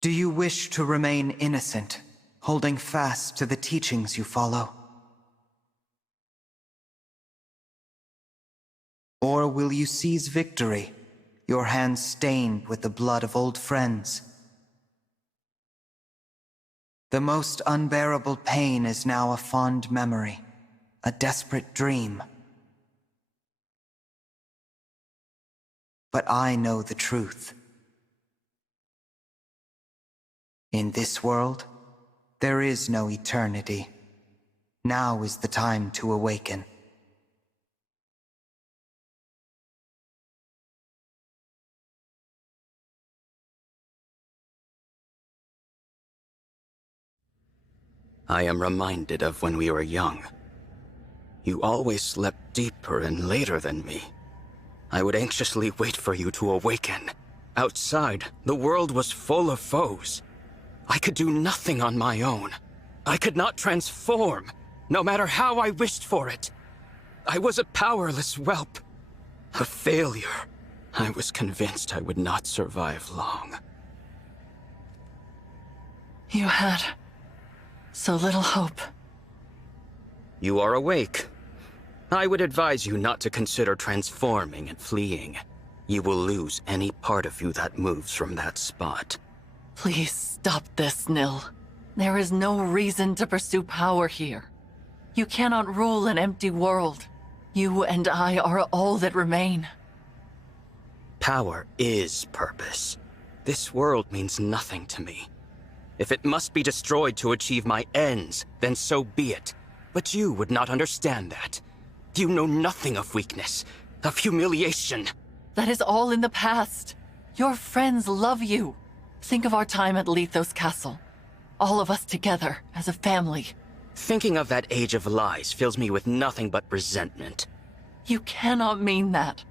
Do you wish to remain innocent, holding fast to the teachings you follow? Or will you seize victory, your hands stained with the blood of old friends? The most unbearable pain is now a fond memory, a desperate dream. But I know the truth. In this world, there is no eternity. Now is the time to awaken. I am reminded of when we were young. You always slept deeper and later than me. I would anxiously wait for you to awaken. Outside, the world was full of foes. I could do nothing on my own. I could not transform, no matter how I wished for it. I was a powerless whelp. A failure. I was convinced I would not survive long. You had so little hope. You are awake. I would advise you not to consider transforming and fleeing. You will lose any part of you that moves from that spot. Please stop this, Nil. There is no reason to pursue power here. You cannot rule an empty world. You and I are all that remain. Power is purpose. This world means nothing to me. If it must be destroyed to achieve my ends, then so be it. But you would not understand that. You know nothing of weakness, of humiliation. That is all in the past. Your friends love you. Think of our time at Lethos Castle. All of us together, as a family. Thinking of that age of lies fills me with nothing but resentment. You cannot mean that.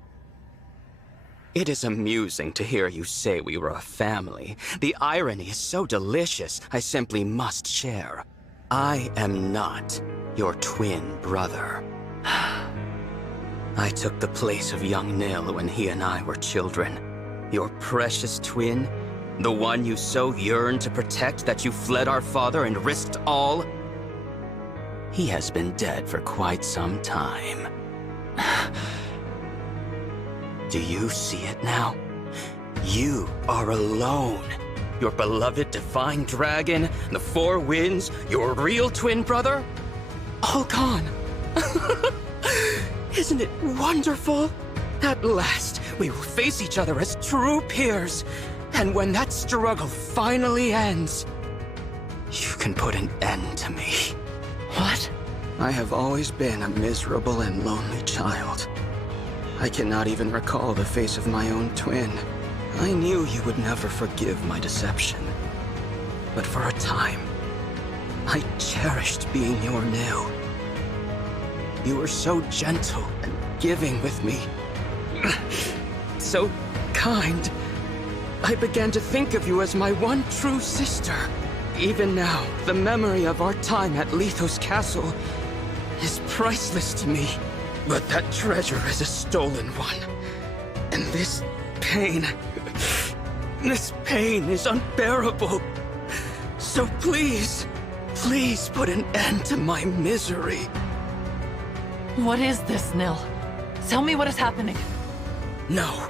It is amusing to hear you say we were a family. The irony is so delicious, I simply must share. I am not your twin brother. I took the place of young Nil when he and I were children. Your precious twin, the one you so yearned to protect that you fled our father and risked all. He has been dead for quite some time. Do you see it now? You are alone. Your beloved divine dragon, the four winds, your real twin brother, all gone. Isn't it wonderful? At last, we will face each other as true peers. And when that struggle finally ends, you can put an end to me. What? I have always been a miserable and lonely child. I cannot even recall the face of my own twin. I knew you would never forgive my deception. But for a time, I cherished being your Nil. You were so gentle and giving with me. So kind. I began to think of you as my one true sister. Even now, the memory of our time at Lethos Castle is priceless to me. But that treasure is a stolen one. And this pain is unbearable. So please put an end to my misery. What is this, Nil? Tell me what is happening. No.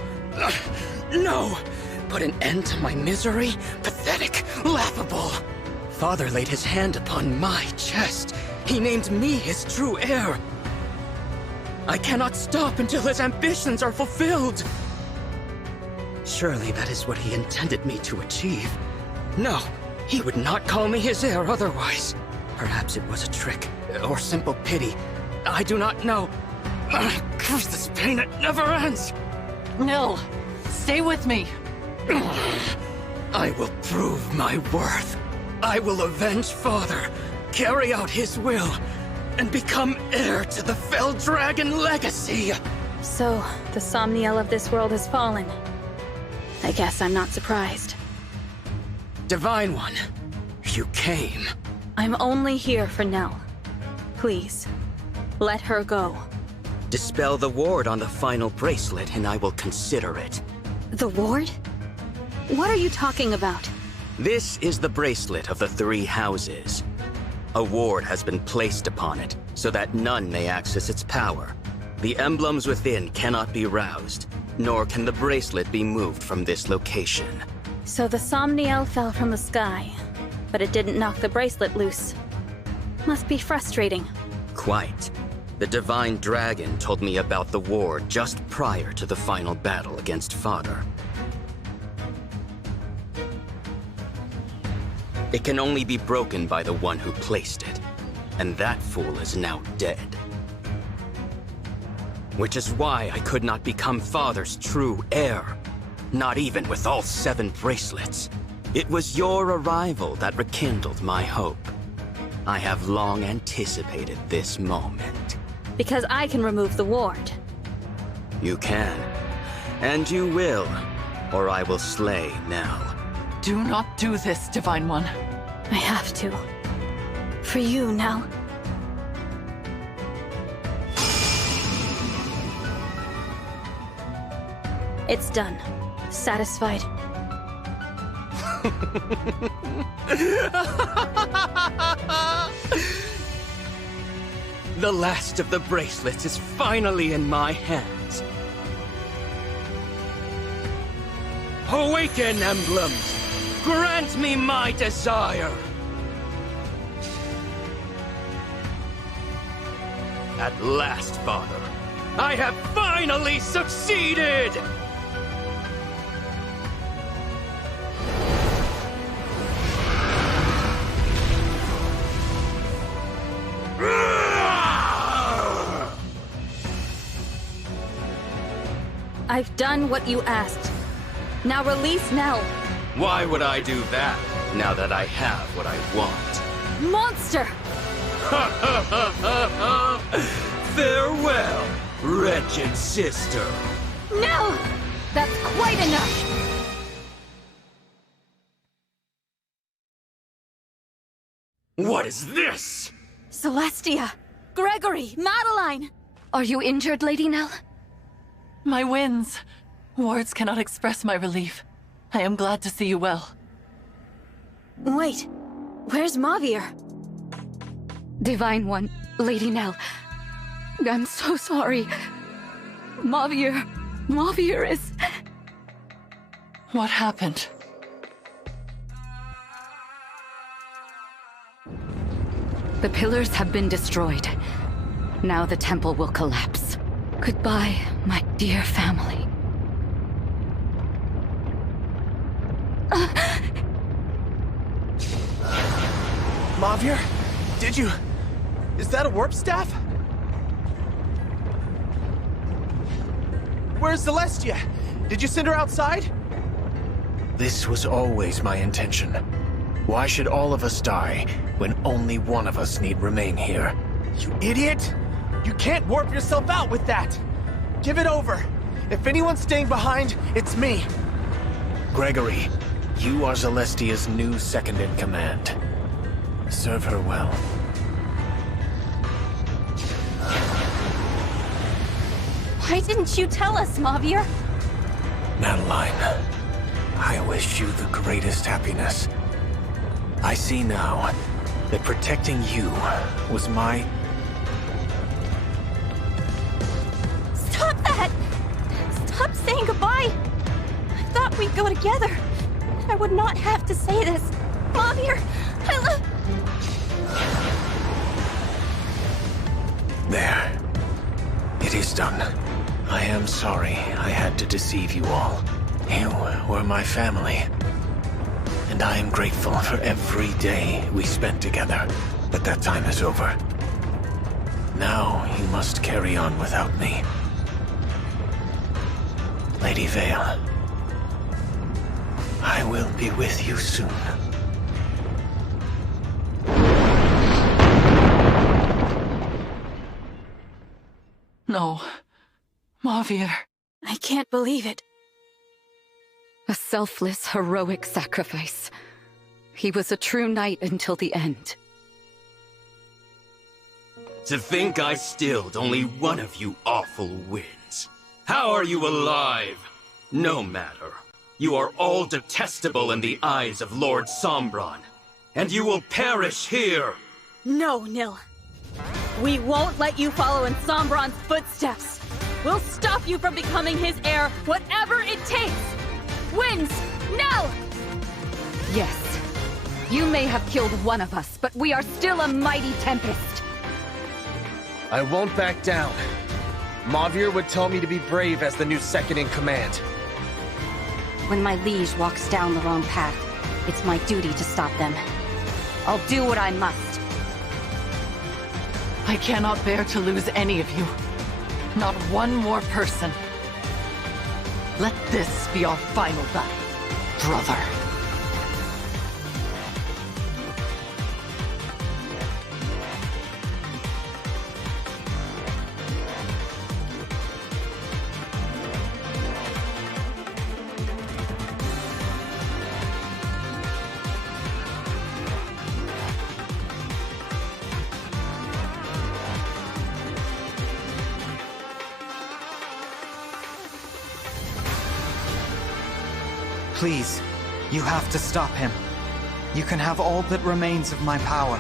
Put an end to my misery? Pathetic, laughable. Father laid his hand upon my chest. He named me his true heir. I cannot stop until his ambitions are fulfilled. Surely that is what he intended me to achieve. No, he would not call me his heir otherwise. Perhaps it was a trick, or simple pity. I do not know. Curse this pain, it never ends. Nil, stay with me. I will prove my worth. I will avenge Father, carry out his will, and become heir to the Fell Dragon legacy! So, the Somniel of this world has fallen. I guess I'm not surprised. Divine One, you came. I'm only here for Nell. Please, let her go. Dispel the ward on the final bracelet and I will consider it. The ward? What are you talking about? This is the bracelet of the three houses. A ward has been placed upon it, so that none may access its power. The emblems within cannot be roused, nor can the bracelet be moved from this location. So the Somniel fell from the sky, but it didn't knock the bracelet loose. Must be frustrating. Quite. The Divine Dragon told me about the ward just prior to the final battle against Fodder. It can only be broken by the one who placed it, and that fool is now dead. Which is why I could not become Father's true heir, not even with all 7 bracelets. It was your arrival that rekindled my hope. I have long anticipated this moment. Because I can remove the ward. You can, and you will, or I will slay Nell. Do not do this, Divine One. I have to. For you, Nell. It's done. Satisfied. The last of the bracelets is finally in my hands. Awaken, emblems! Grant me my desire! At last, Father, I have finally succeeded! I've done what you asked. Now release Nell. Why would I do that, now that I have what I want? Monster! Farewell, wretched sister. Nell! That's quite enough! What is this? Celestia! Gregory! Madeline! Are you injured, Lady Nell? My winds. Words cannot express my relief. I am glad to see you well. Wait. Where's Mavir? Divine One, Lady Nell. I'm so sorry. Mavir is... What happened? The pillars have been destroyed. Now the temple will collapse. Goodbye, my dear family. Mavir? Did you... Is that a warp staff? Where's Celestia? Did you send her outside? This was always my intention. Why should all of us die when only one of us need remain here? You idiot! You can't warp yourself out with that! Give it over! If anyone's staying behind, it's me! Gregory, you are Celestia's new second-in-command. Serve her well. Why didn't you tell us, Mavir? Madeline, I wish you the greatest happiness. I see now that protecting you was my... Stop that! Stop saying goodbye! I thought we'd go together. I would not have to say this. Mavir, I love... There. It is done. I am sorry I had to deceive you all. You were my family. And I am grateful for every day we spent together. But that time is over. Now you must carry on without me. Lady Vale, I will be with you soon. No. Mavir. I can't believe it. A selfless, heroic sacrifice. He was a true knight until the end. To think I stilled only one of you awful winds. How are you alive? No matter. You are all detestable in the eyes of Lord Sombron, and you will perish here! No, Nil. We won't let you follow in Sombron's footsteps. We'll stop you from becoming his heir, whatever it takes! Winds, now! Yes. You may have killed one of us, but we are still a mighty tempest. I won't back down. Mavir would tell me to be brave as the new second in command. When my liege walks down the wrong path, it's my duty to stop them. I'll do what I must. I cannot bear to lose any of you. Not one more person. Let this be our final battle, brother. Please, you have to stop him. You can have all that remains of my power.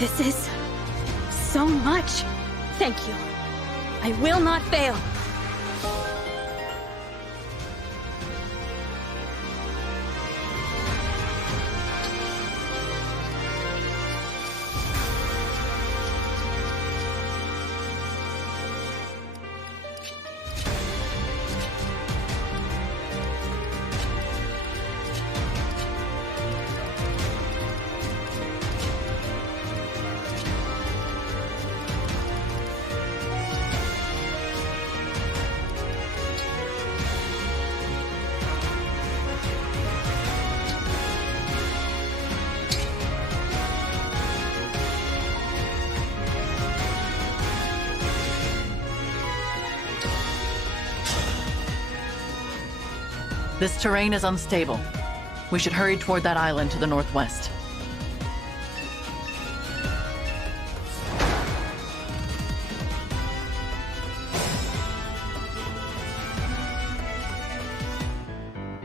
This is so much. Thank you. I will not fail. This terrain is unstable. We should hurry toward that island to the northwest.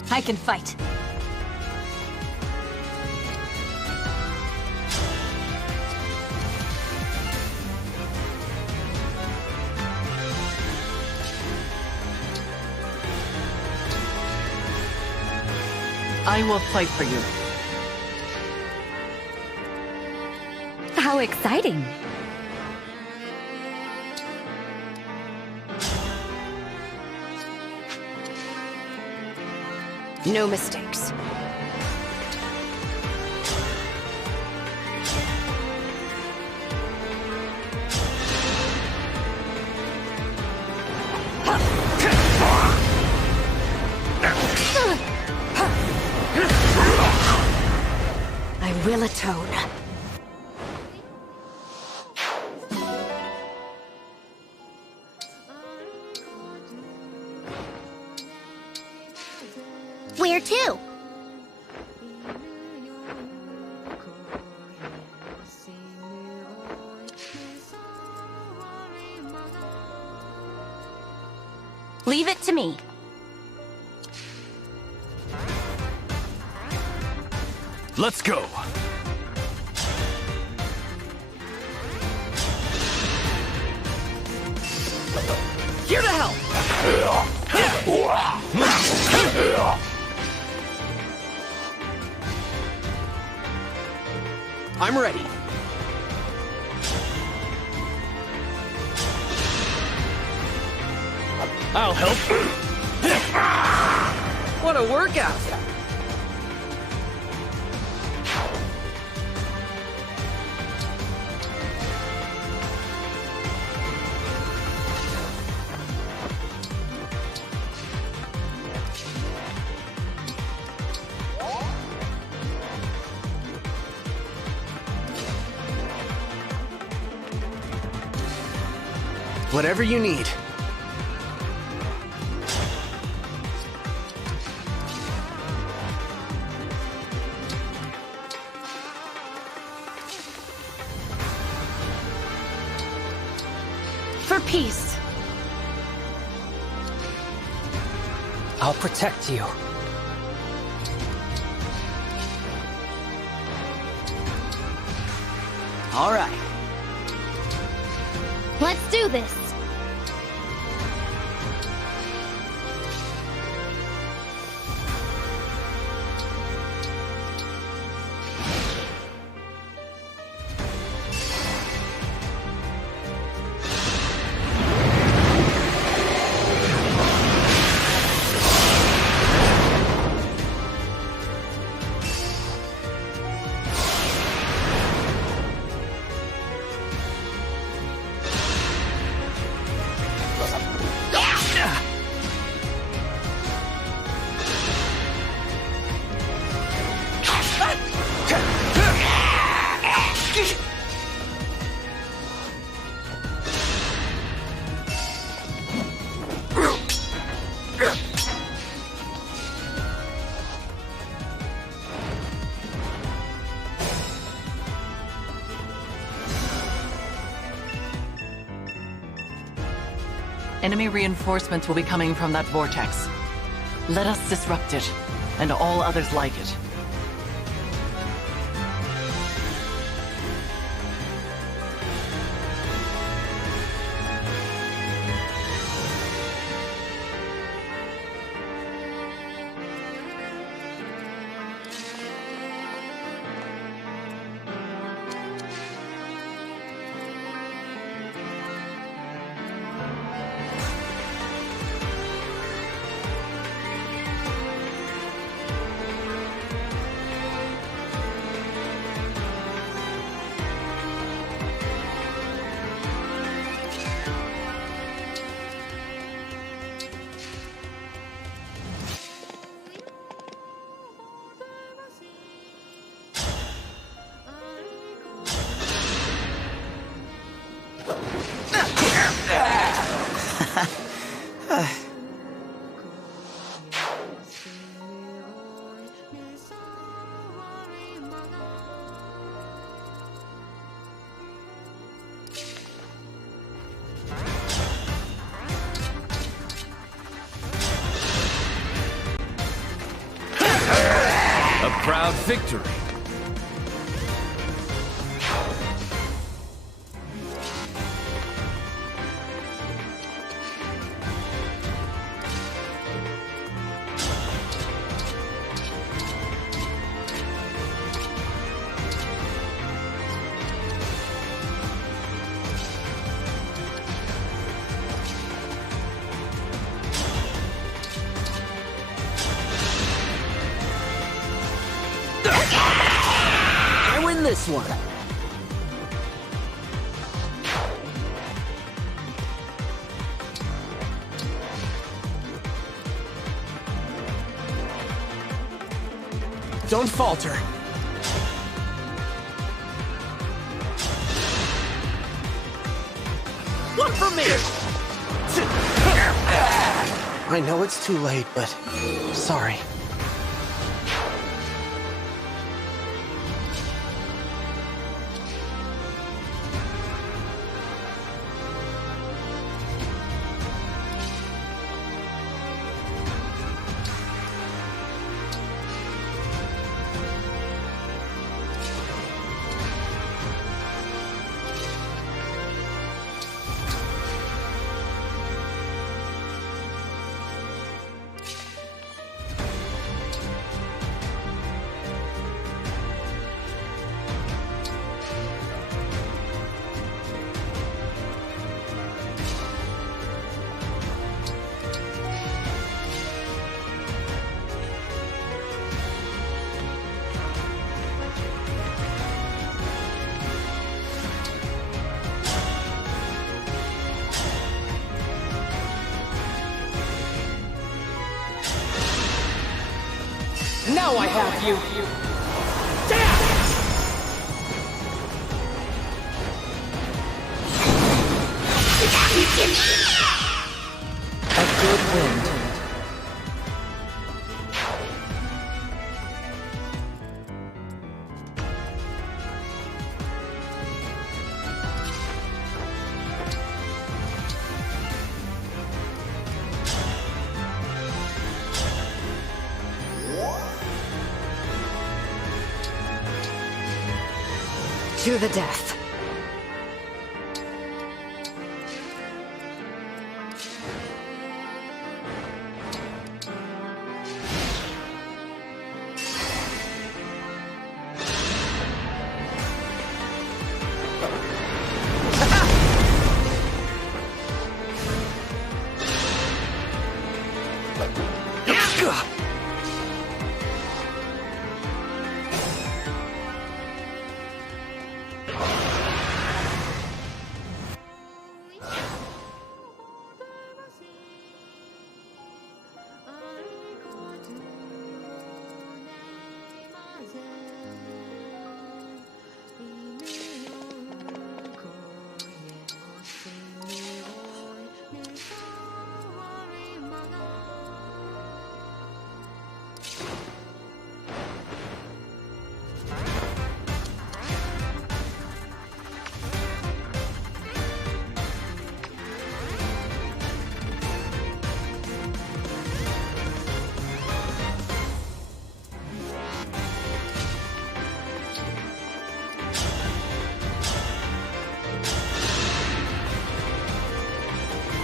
I can fight. I will fight for you. How exciting! No mistakes. I will atone. Where to? Leave it to me. Let's go! Here to help! I'm ready. I'll help. What a workout! Whatever you need. For peace. I'll protect you. All right. Let's do this. Enemy reinforcements will be coming from that vortex. Let us disrupt it, and all others like it. A proud victory. This one. Don't falter. One for me! I know it's too late, but sorry. Now I have you! A good wind. To the death.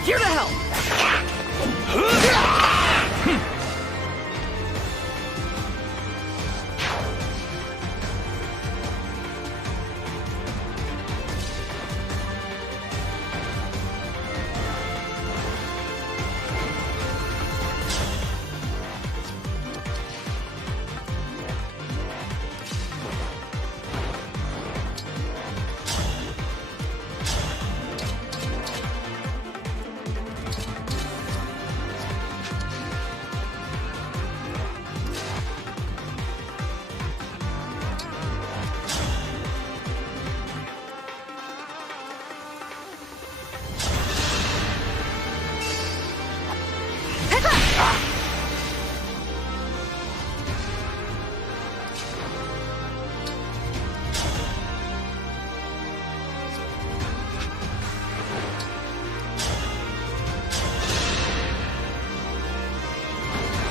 Here to help!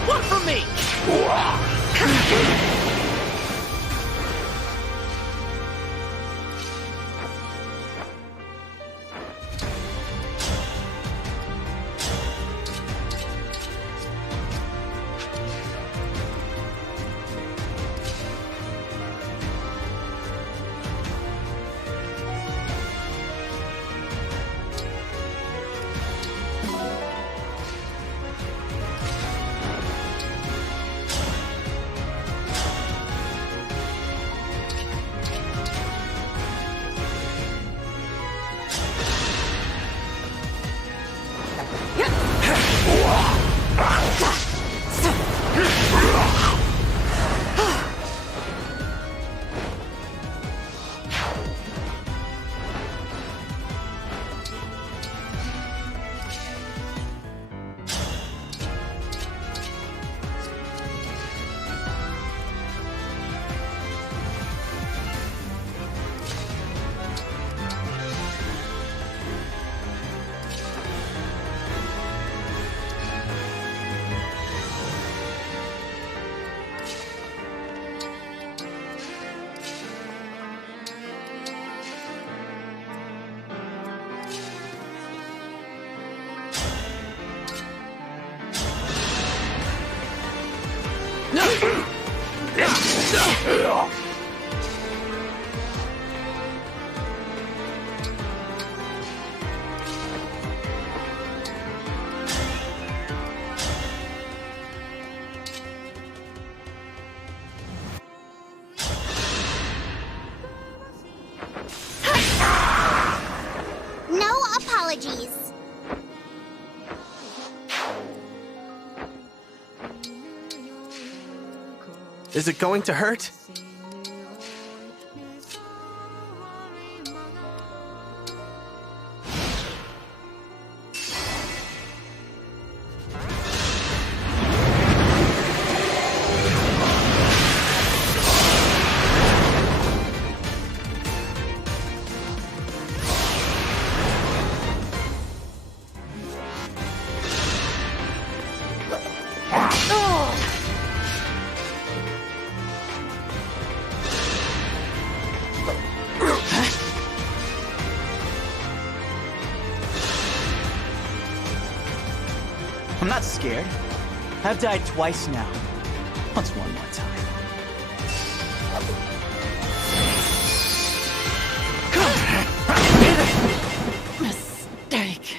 One for me! No apologies. Is it going to hurt? I'm not scared. I've died twice now. What's one more time? Mistake.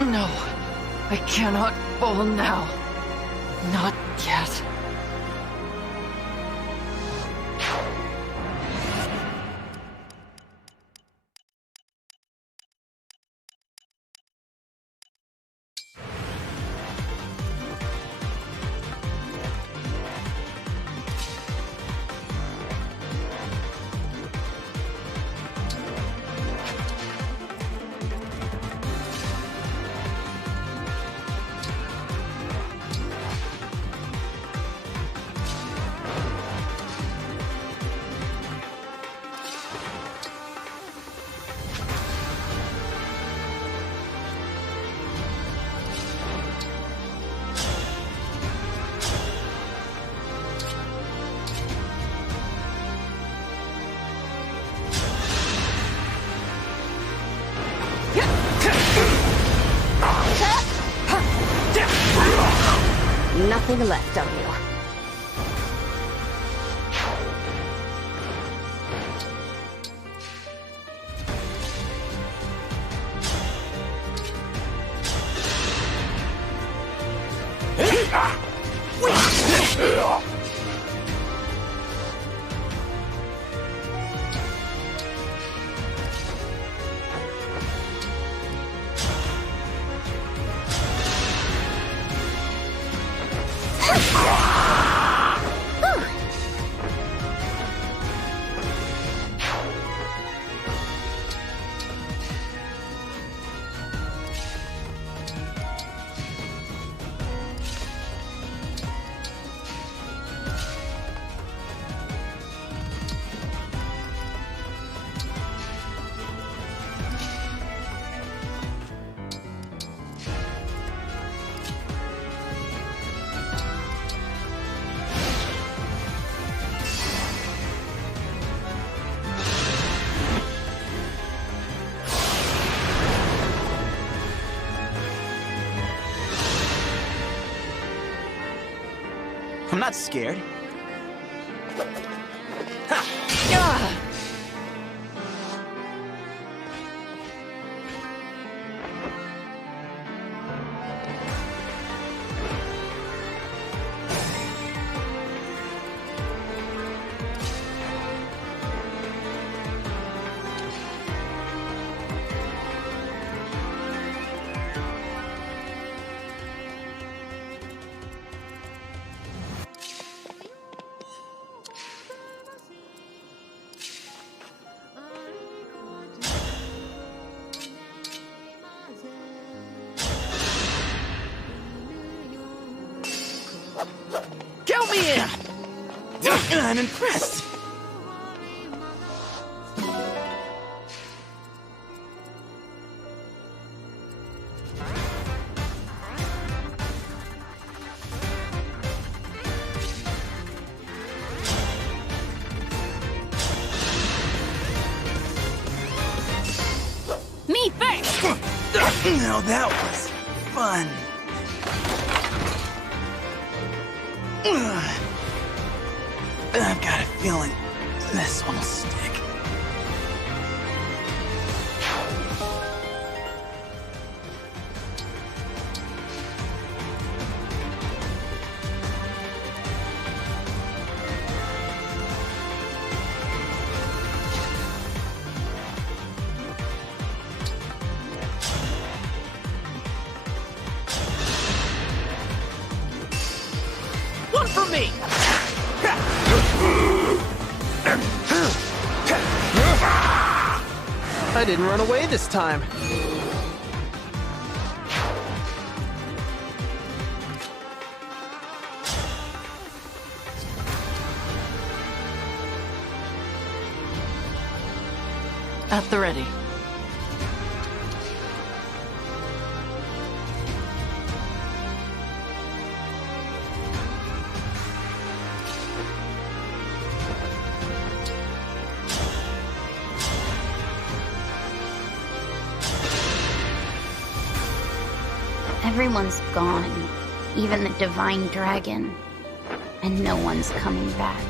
No, I cannot fall now. Not yet. Nothing left of you. I'm not scared. Count me in! I'm impressed. Me first! Now that was fun. I've got a feeling this one will stick. One for me! I didn't run away this time. At the ready. Everyone's gone, even the divine dragon, and no one's coming back.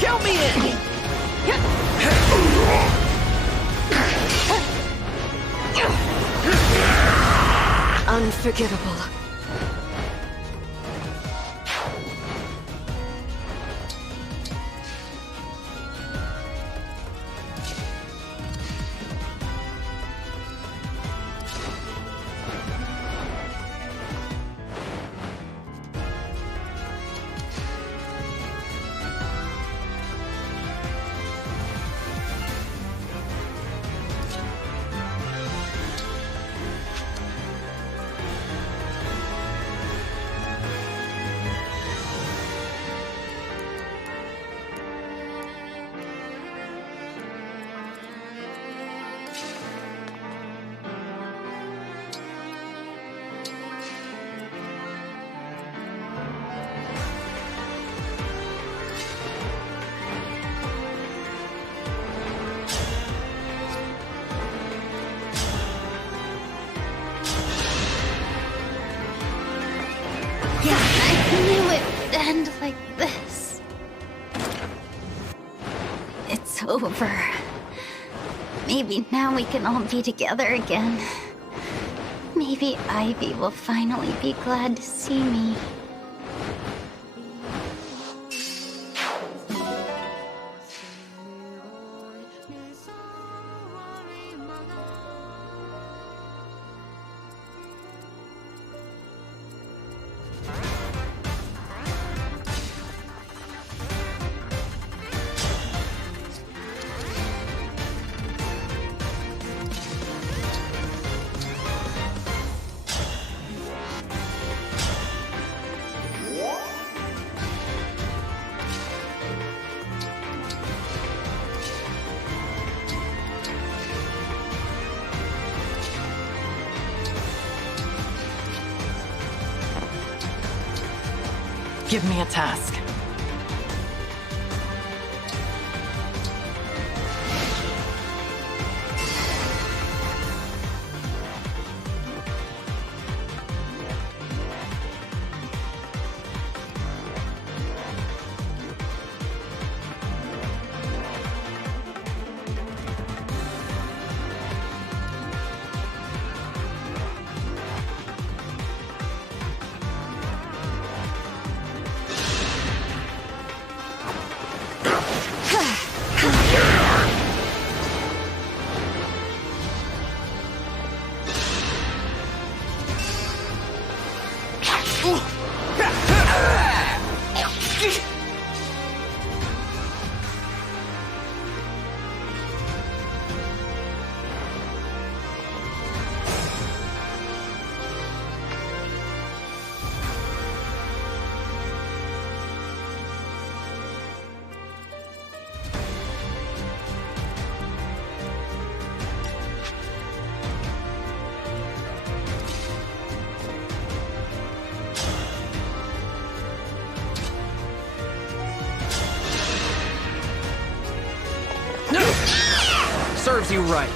Count me in! Unforgettable. I knew it would end like this. It's over. Maybe now we can all be together again. Maybe Ivy will finally be glad to see me. Give me a task. Serves you right.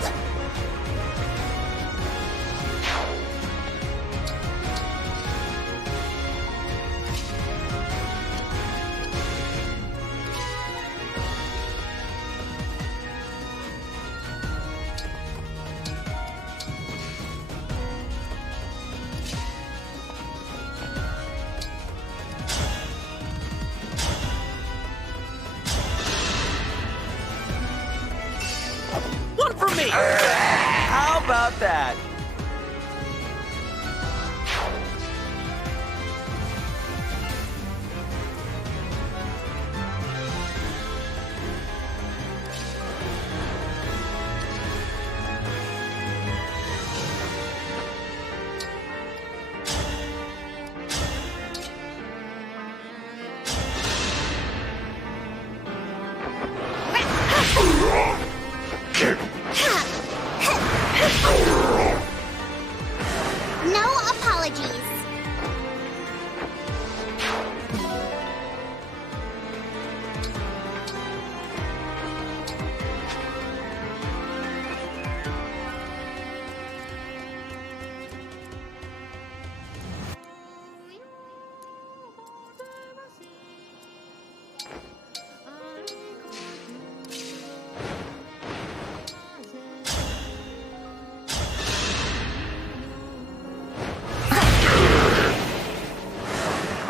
One for me! How about that?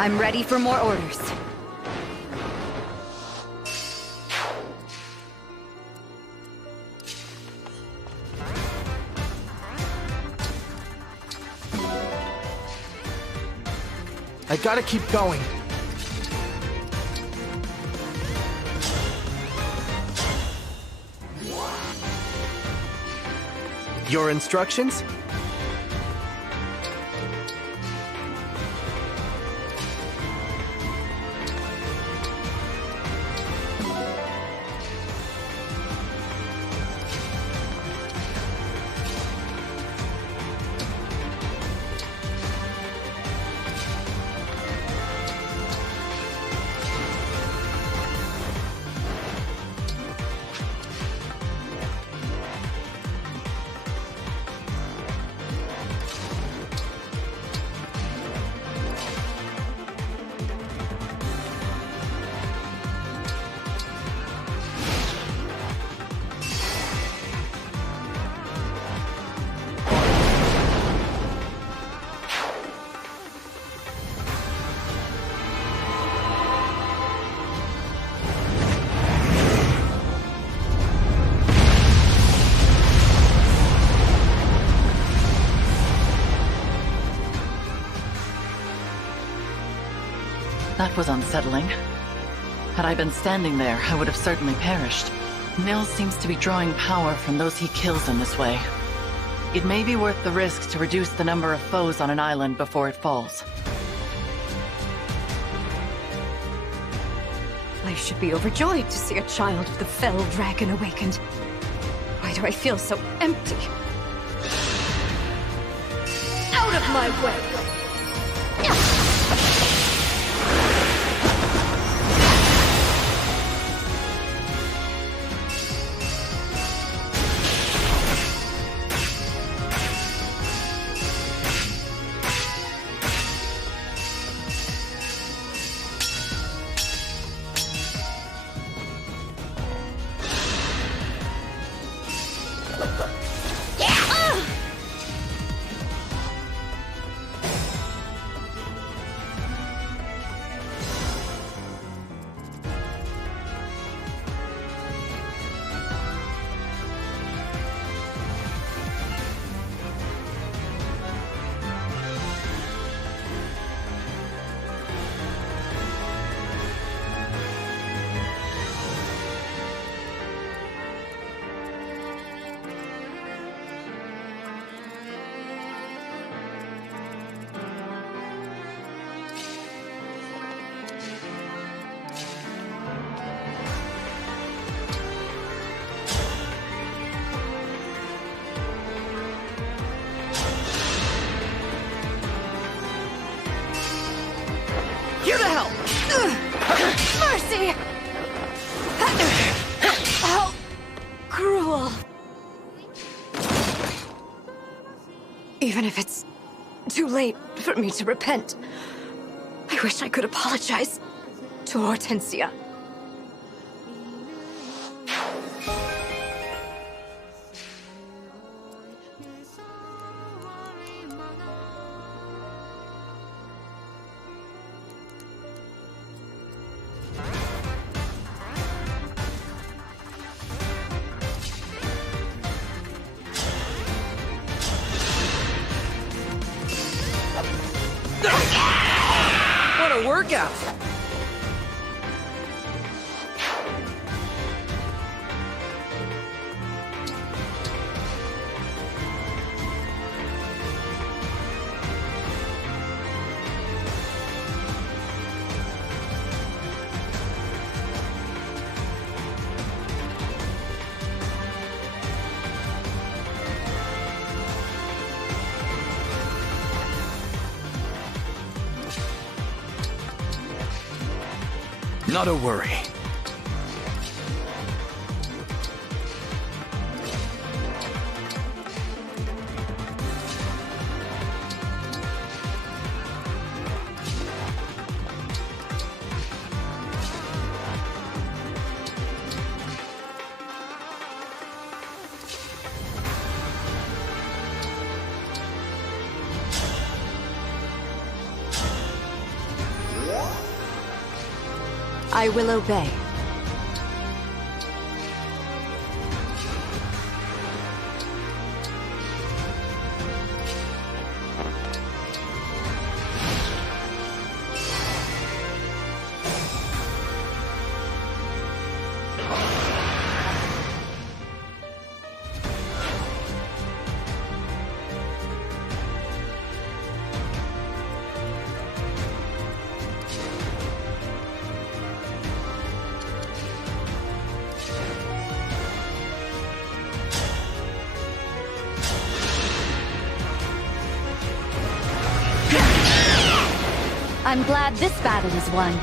I'm ready for more orders. I gotta keep going. Your instructions? That was unsettling. Had I been standing there, I would have certainly perished. Nil seems to be drawing power from those he kills in this way. It may be worth the risk to reduce the number of foes on an island before it falls. I should be overjoyed to see a child of the Fell Dragon awakened. Why do I feel so empty? Out of my way! Here to help! Mercy! How cruel. Even if it's too late for me to repent, I wish I could apologize to Hortensia. What a workout! Not a worry. I will obey. I'm glad this battle is won.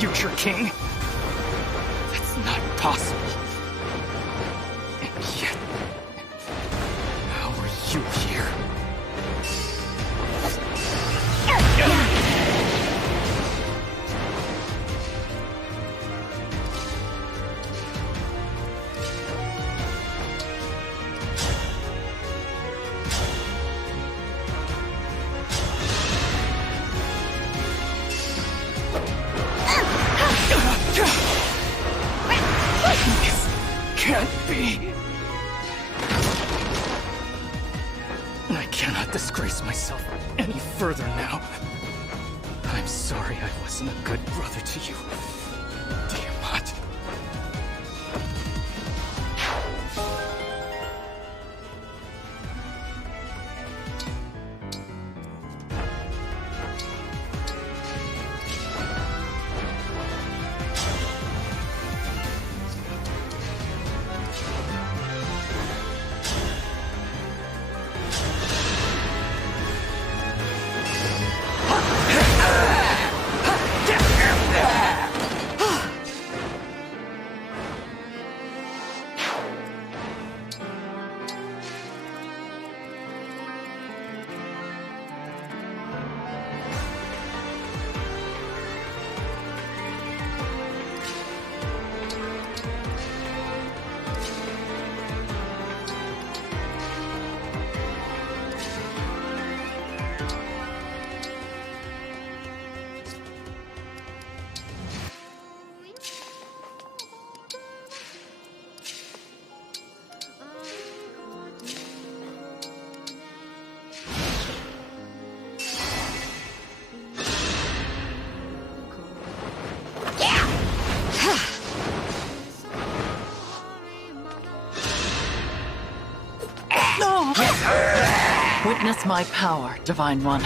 Future King? That's not possible. And yet, how are you here? Can't be. I cannot disgrace myself any further now. I'm sorry I wasn't a good brother to you, Tiamat. Witness my power, Divine One.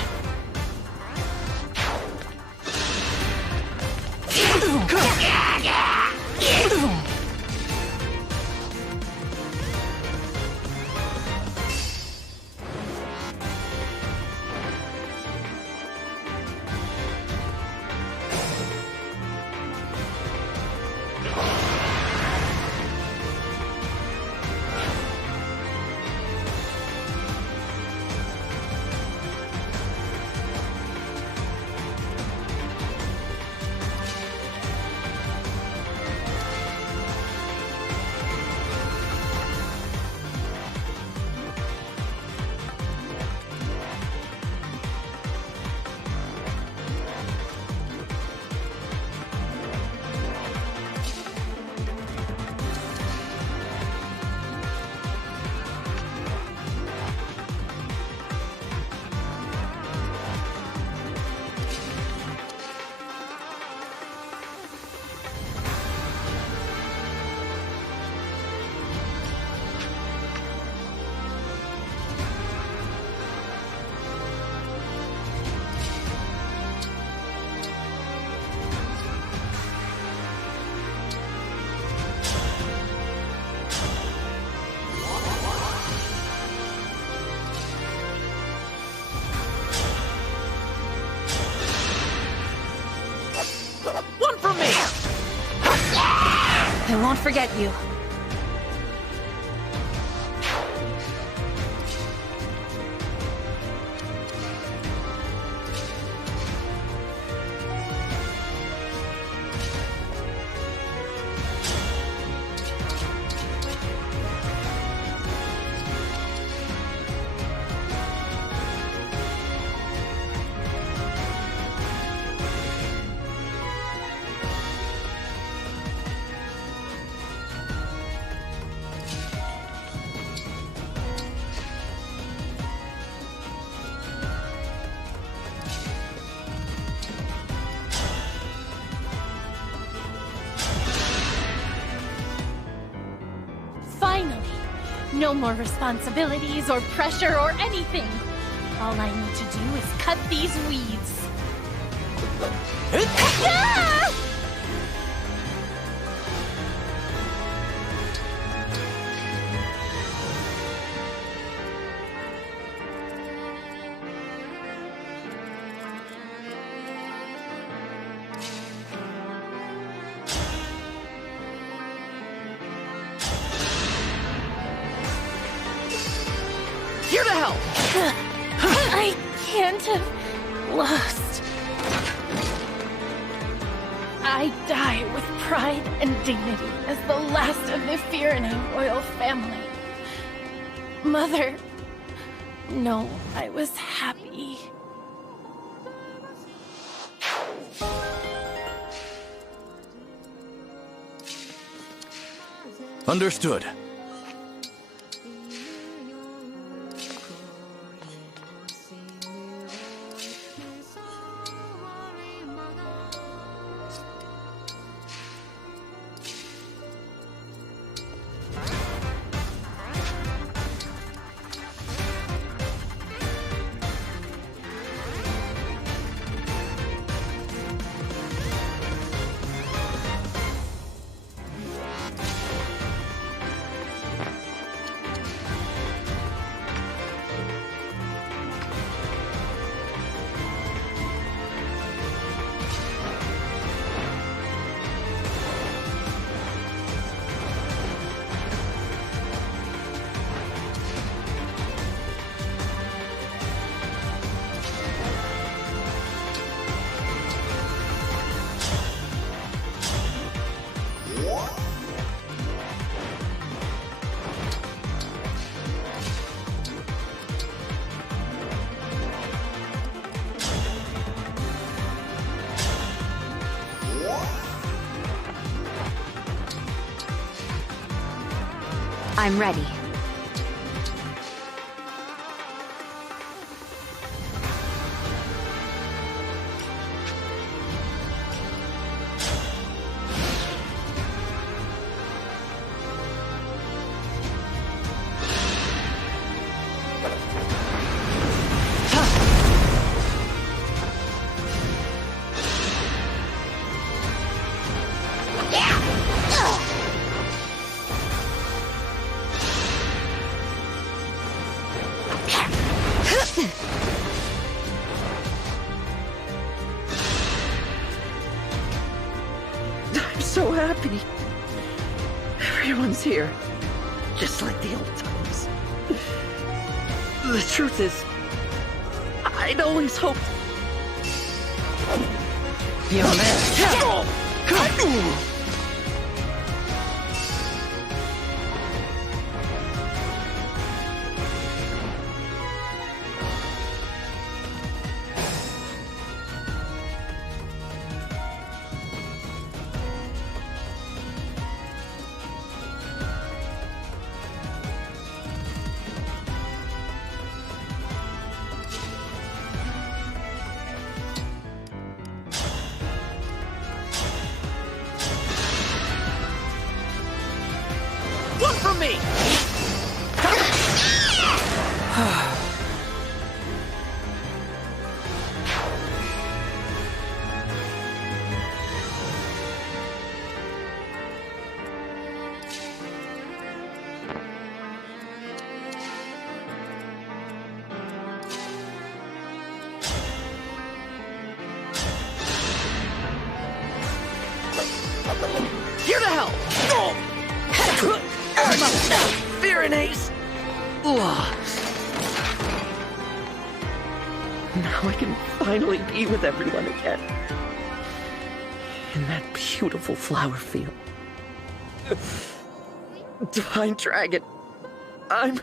One for me! I won't forget you. Finally! No more responsibilities or pressure or anything. All I need to do is cut these weeds. Ah! Here to help! I can't have lost. I die with pride and dignity as the last of the Firene royal family. Mother, no, I was happy. Understood. I'm ready. I'm so happy. Everyone's here. Just like the old times. The truth is, I'd always hoped... You're there. One from me! Here to help! Fear and haste! Now I can finally be with everyone again. In that beautiful flower field. Divine Dragon, I'm...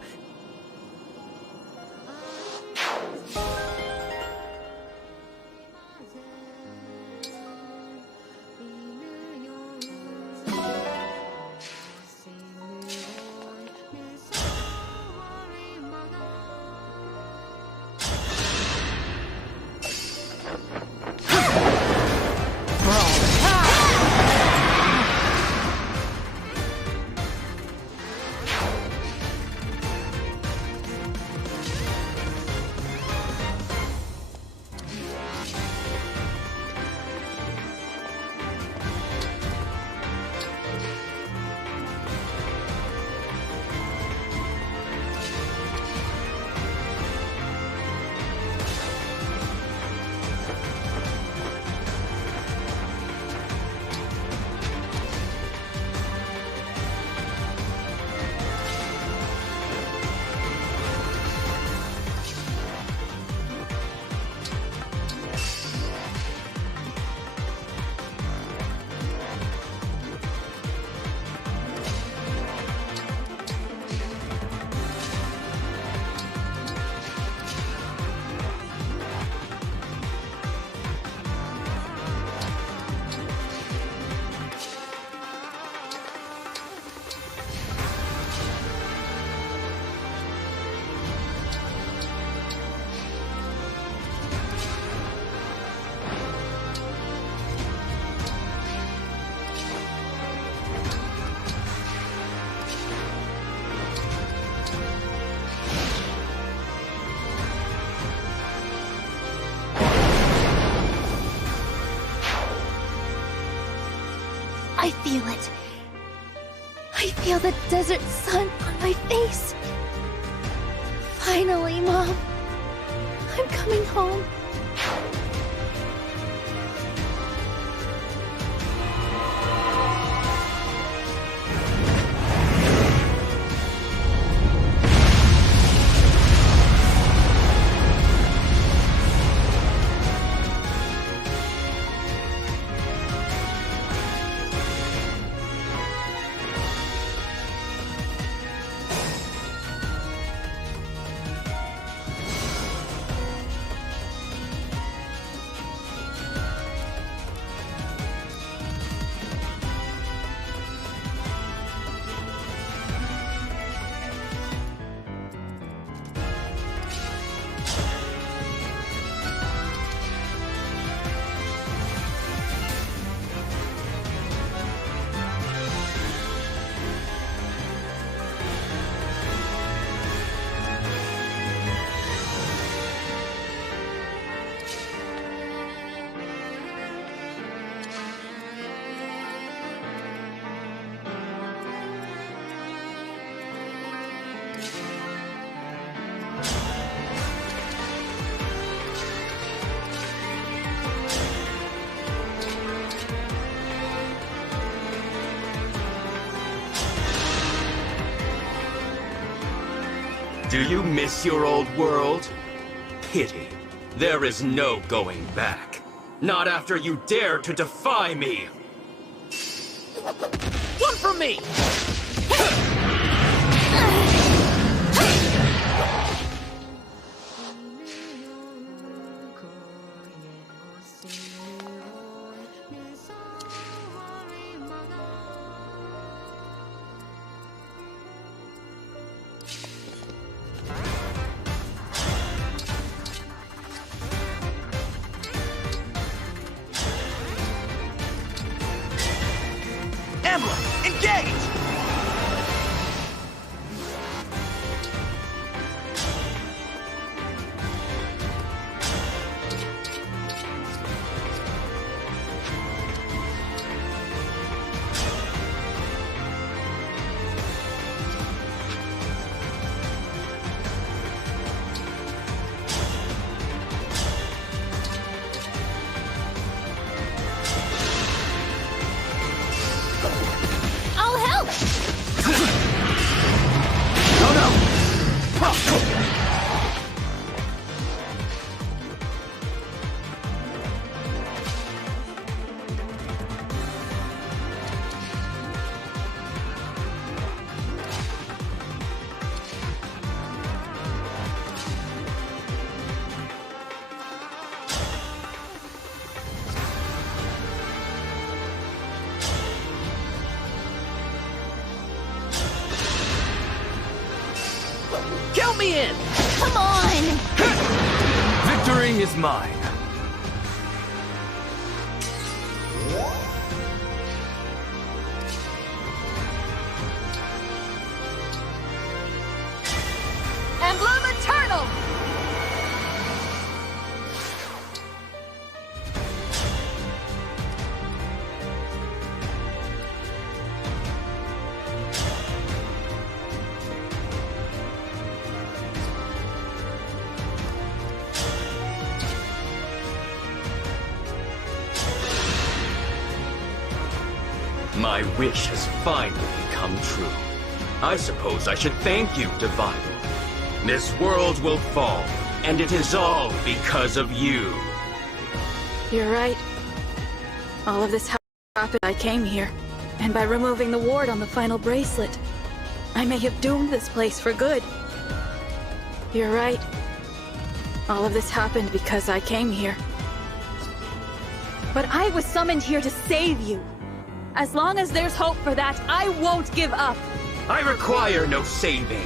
I feel it. I feel the desert sun on my face. Finally, Mom. I'm coming home. Do you miss your old world? Pity. There is no going back. Not after you dare to defy me! One for me! Emblem, engage! I'll help! Count me in! Come on! Victory is mine. Emblem Eternal! My wish has finally come true. I suppose I should thank you, Divine. This world will fall, and it is all because of you. You're right. All of this happened. I came here, and by removing the ward on the final bracelet, I may have doomed this place for good. You're right. All of this happened because I came here. But I was summoned here to save you. As long as there's hope for that, I won't give up. I require no saving.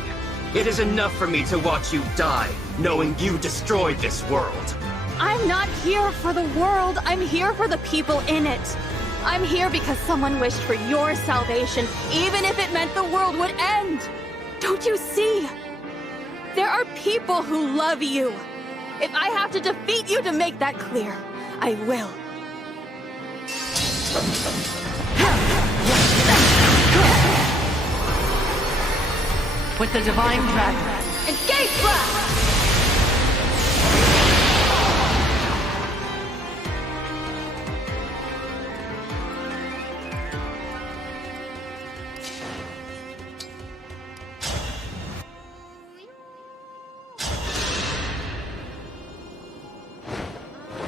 It is enough for me to watch you die, knowing you destroyed this world. I'm not here for the world. I'm here for the people in it. I'm here because someone wished for your salvation, even if it meant the world would end. Don't you see? There are people who love you. If I have to defeat you to make that clear, I will. With the Divine Dragon. Engage blast!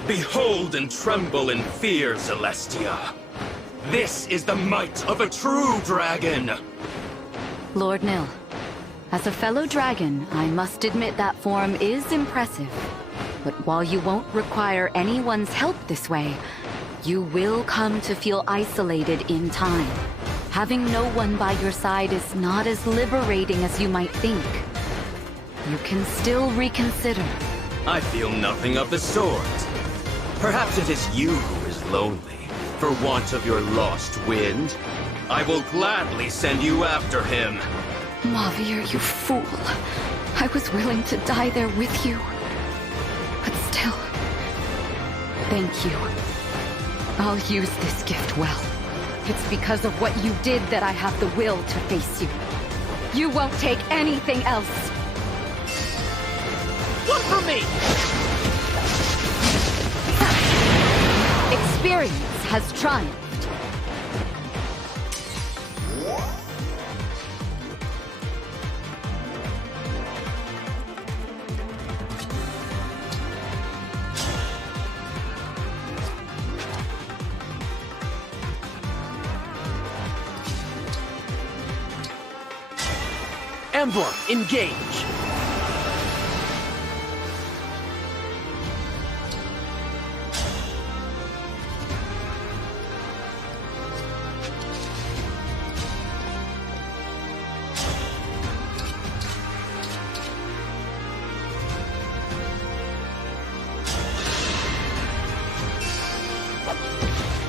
Behold and tremble in fear, Celestia. This is the might of a true dragon! Lord Nil, as a fellow dragon, I must admit that form is impressive. But while you won't require anyone's help this way, you will come to feel isolated in time. Having no one by your side is not as liberating as you might think. You can still reconsider. I feel nothing of the sort. Perhaps it is you who is lonely, for want of your lost wind. I will gladly send you after him. Mavir, you fool. I was willing to die there with you. But still, thank you. I'll use this gift well. It's because of what you did that I have the will to face you. You won't take anything else. One for me! Experience has triumphed. Emblem, engage!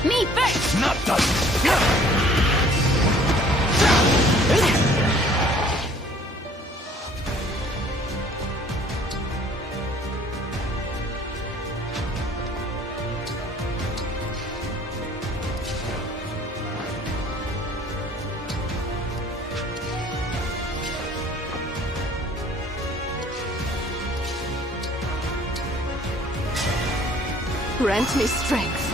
Me first! Not done! Grant me strength.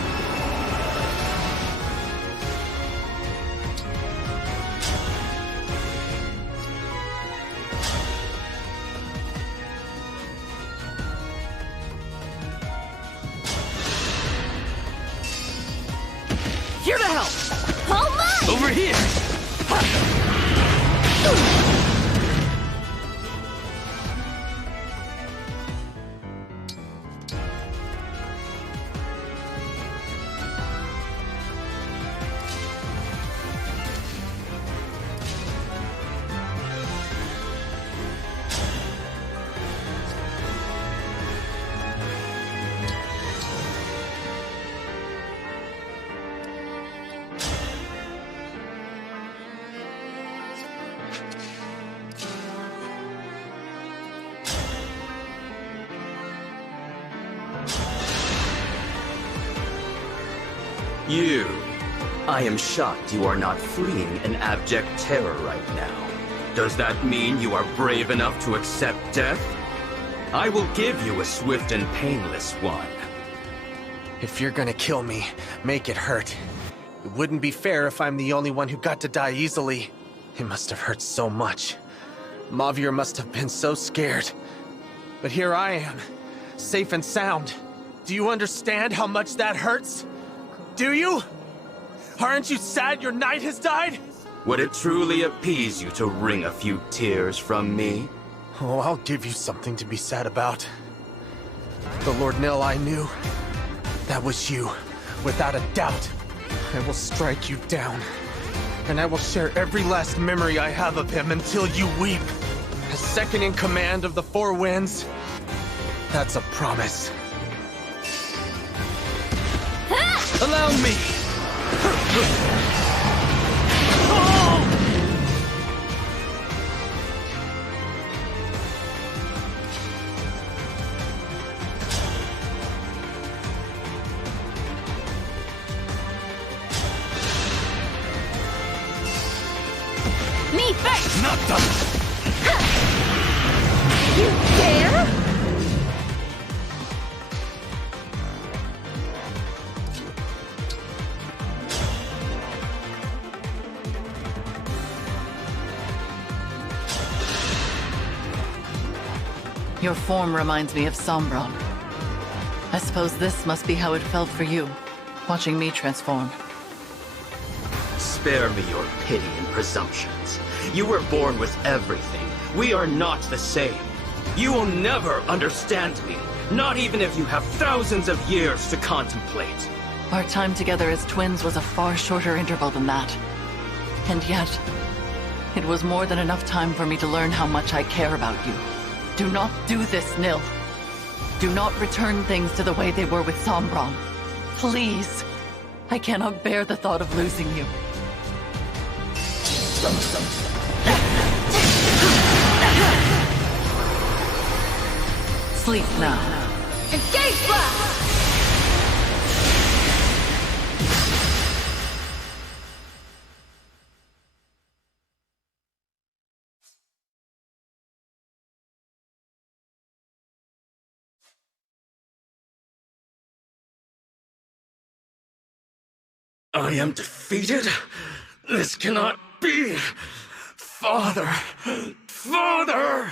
Here to help! All mine! Over here! You. I am shocked you are not fleeing in abject terror right now. Does that mean you are brave enough to accept death? I will give you a swift and painless one. If you're gonna kill me, make it hurt. It wouldn't be fair if I'm the only one who got to die easily. It must have hurt so much. Mavier must have been so scared. But here I am, safe and sound. Do you understand how much that hurts? Do you? Aren't you sad your knight has died? Would it truly appease you to wring a few tears from me? Oh, I'll give you something to be sad about. The Lord Nil I knew. That was you, without a doubt. I will strike you down. And I will share every last memory I have of him until you weep. As second in command of the Four Winds, that's a promise. Allow me! Me first! Not done! You dare? Your form reminds me of Sombron. I suppose this must be how it felt for you, watching me transform. Spare me your pity and presumptions. You were born with everything. We are not the same. You will never understand me, not even if you have thousands of years to contemplate. Our time together as twins was a far shorter interval than that. And yet, it was more than enough time for me to learn how much I care about you. Do not do this, Nil. Do not return things to the way they were with Sombron. Please. I cannot bear the thought of losing you. Sleep now. Engage blast! I am defeated? This cannot be! Father! Father!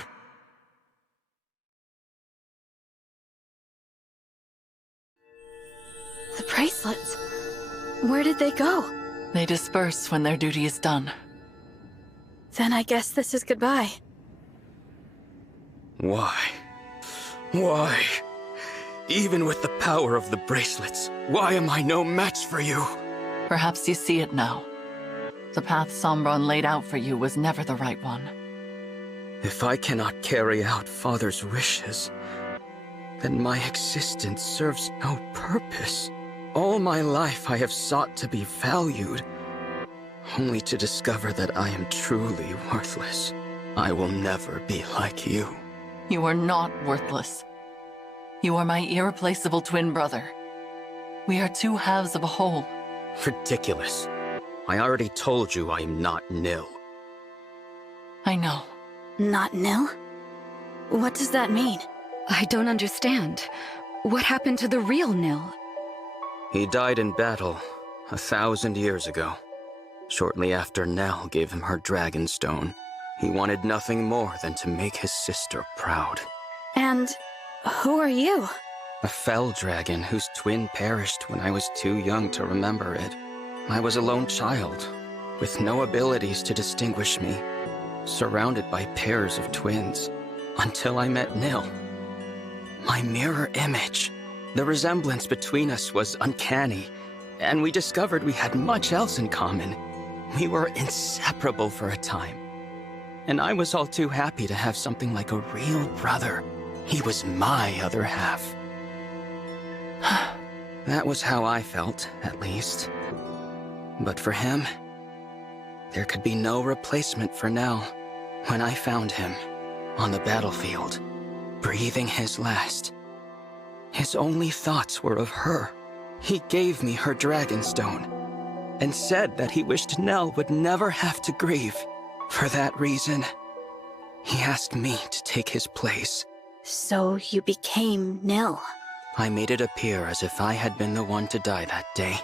The bracelets. Where did they go? They disperse when their duty is done. Then I guess this is goodbye. Why? Why? Even with the power of the bracelets, why am I no match for you? Perhaps you see it now. The path Sombron laid out for you was never the right one. If I cannot carry out Father's wishes, then my existence serves no purpose. All my life I have sought to be valued, only to discover that I am truly worthless. I will never be like you. You are not worthless. You are my irreplaceable twin brother. We are two halves of a whole. Ridiculous. I already told you I am not Nil. I know. Not Nil? What does that mean? I don't understand. What happened to the real Nil? He died in battle 1,000 years ago. Shortly after Nell gave him her Dragonstone, he wanted nothing more than to make his sister proud. And who are you? A fell dragon whose twin perished when I was too young to remember it. I was a lone child, with no abilities to distinguish me, surrounded by pairs of twins, until I met Nil. My mirror image. The resemblance between us was uncanny, and we discovered we had much else in common. We were inseparable for a time, and I was all too happy to have something like a real brother. He was my other half. That was how I felt, at least. But for him, there could be no replacement for Nell. When I found him, on the battlefield, breathing his last, his only thoughts were of her. He gave me her Dragonstone, and said that he wished Nell would never have to grieve. For that reason, he asked me to take his place. So you became Nil. I made it appear as if I had been the one to die that day.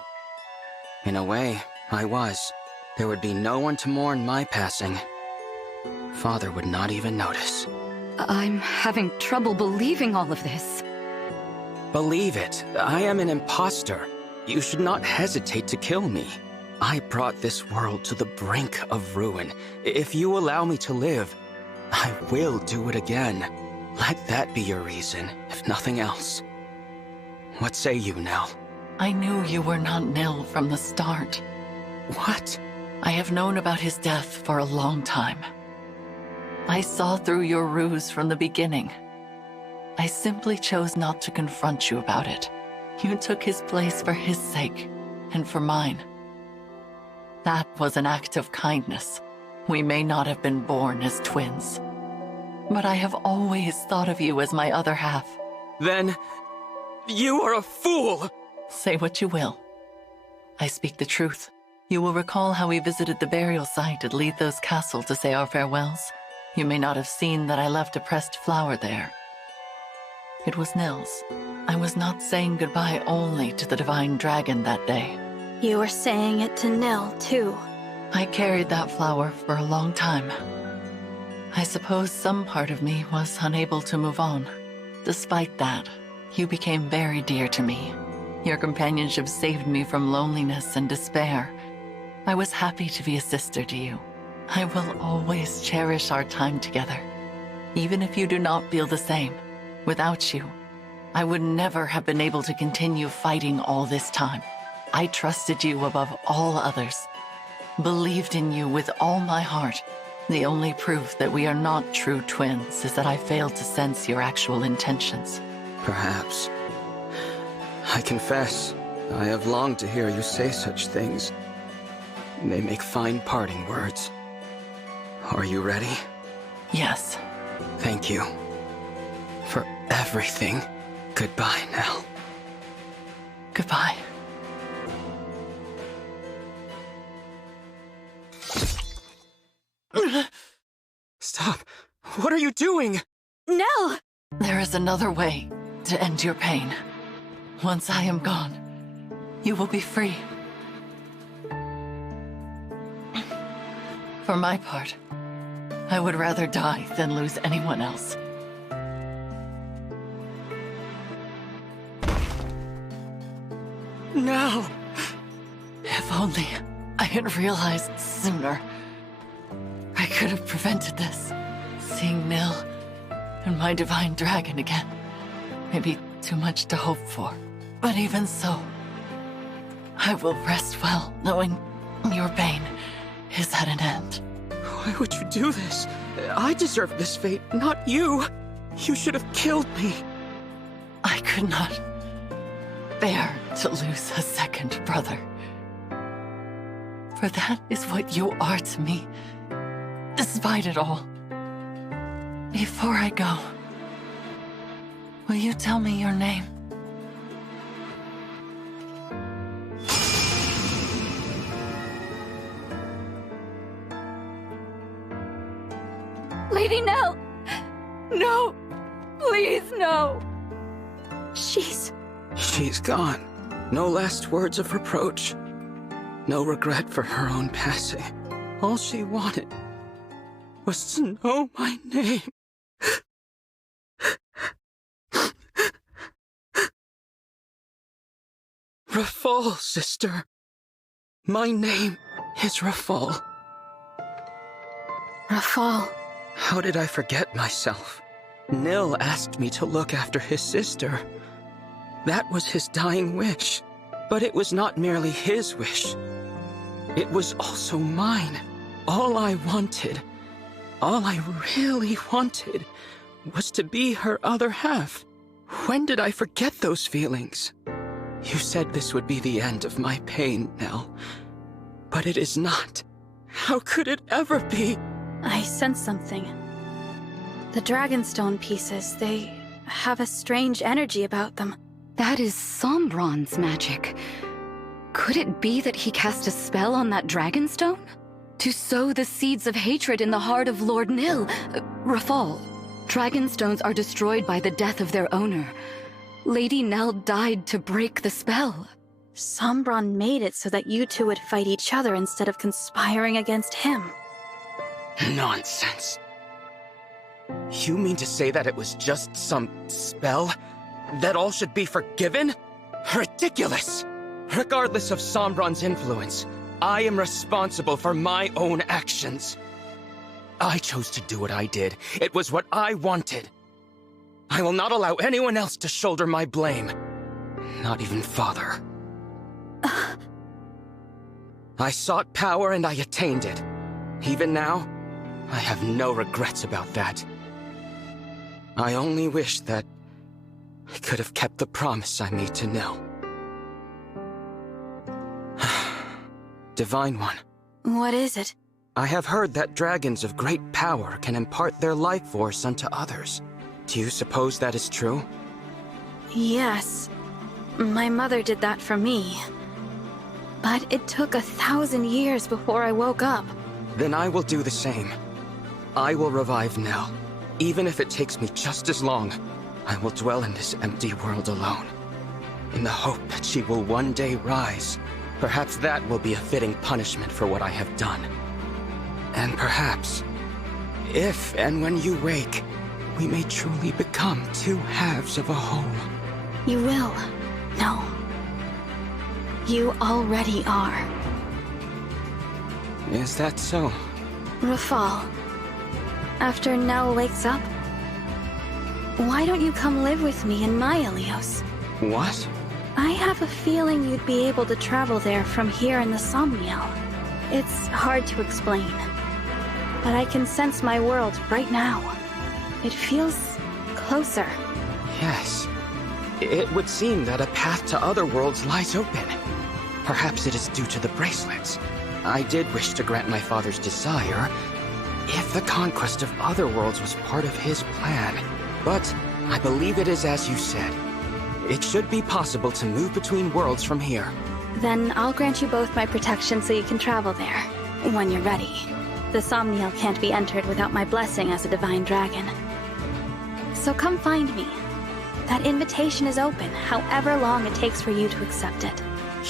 In a way, I was. There would be no one to mourn my passing. Father would not even notice. I'm having trouble believing all of this. Believe it, I am an imposter. You should not hesitate to kill me. I brought this world to the brink of ruin. If you allow me to live, I will do it again. Let that be your reason, if nothing else. What say you, Nell? I knew you were not Nil from the start. What? I have known about his death for a long time. I saw through your ruse from the beginning. I simply chose not to confront you about it. You took his place for his sake, and for mine. That was an act of kindness. We may not have been born as twins, but I have always thought of you as my other half. Then, you are a fool! Say what you will. I speak the truth. You will recall how we visited the burial site at Letho's castle to say our farewells. You may not have seen that I left a pressed flower there. It was Nil's. I was not saying goodbye only to the divine dragon that day. You were saying it to Nil, too. I carried that flower for a long time. I suppose some part of me was unable to move on. Despite that, you became very dear to me. Your companionship saved me from loneliness and despair. I was happy to be a sister to you. I will always cherish our time together, even if you do not feel the same. Without you, I would never have been able to continue fighting all this time. I trusted you above all others, believed in you with all my heart. The only proof that we are not true twins is that I failed to sense your actual intentions. Perhaps. I confess, I have longed to hear you say such things. They make fine parting words. Are you ready? Yes. Thank you. For everything. Goodbye, Nell. Goodbye. Stop! What are you doing? No! There is another way to end your pain. Once I am gone, you will be free. For my part, I would rather die than lose anyone else. No! If only I had realized sooner. I could have prevented this. Seeing Nil and my divine dragon again. Maybe too much to hope for. But even so, I will rest well knowing your pain is at an end. Why would you do this? I deserve this fate, not you. You should have killed me. I could not bear to lose a second brother. For that is what you are to me, despite it all. Before I go, will you tell me your name? Lady Nell! No! Please, no! She's gone. No last words of reproach. No regret for her own passing. All she wanted was to know my name. Rafal, sister. My name is Rafal. Rafal. How did I forget myself? Nil asked me to look after his sister. That was his dying wish. But it was not merely his wish. It was also mine. All I wanted, all I really wanted, was to be her other half. When did I forget those feelings? You said this would be the end of my pain, Nell. But it is not. How could it ever be? I sense something. The Dragonstone pieces, they have a strange energy about them. That is Sombron's magic. Could it be that he cast a spell on that Dragonstone? To sow the seeds of hatred in the heart of Lord Nil, Rafal. Dragonstones are destroyed by the death of their owner. Lady Nell died to break the spell. Sombron made it so that you two would fight each other instead of conspiring against him. Nonsense. You mean to say that it was just some spell? That all should be forgiven? Ridiculous! Regardless of Sombron's influence, I am responsible for my own actions. I chose to do what I did. It was what I wanted. I will not allow anyone else to shoulder my blame. Not even Father. I sought power and I attained it. Even now, I have no regrets about that. I only wish that I could have kept the promise I made to Nil. Divine One. What is it? I have heard that dragons of great power can impart their life force unto others. Do you suppose that is true? Yes. My mother did that for me. But it took 1,000 years before I woke up. Then I will do the same. I will revive Nell. Even if it takes me just as long, I will dwell in this empty world alone. In the hope that she will one day rise. Perhaps that will be a fitting punishment for what I have done. And perhaps, if and when you wake, we may truly become two halves of a whole. You will. No. You already are. Is that so? Rafal, after Nell wakes up, why don't you come live with me in my Ilios? What? I have a feeling you'd be able to travel there from here in the Somniel. It's hard to explain, but I can sense my world right now. It feels closer. Yes. It would seem that a path to other worlds lies open. Perhaps it is due to the bracelets. I did wish to grant my father's desire, if the conquest of other worlds was part of his plan. But I believe it is as you said. It should be possible to move between worlds from here. Then I'll grant you both my protection so you can travel there, when you're ready. The Somniel can't be entered without my blessing as a divine dragon. So come find me. That invitation is open, however long it takes for you to accept it.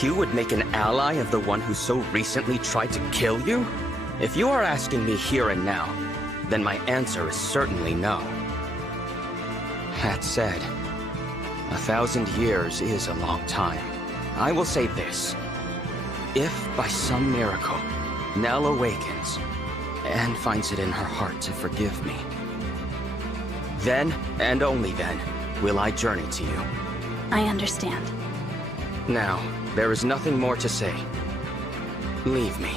You would make an ally of the one who so recently tried to kill you? If you are asking me here and now, then my answer is certainly no. That said, 1,000 years is a long time. I will say this. If, by some miracle, Nell awakens and finds it in her heart to forgive me, Then, and only then, will I journey to you. I understand. Now, there is nothing more to say. Leave me.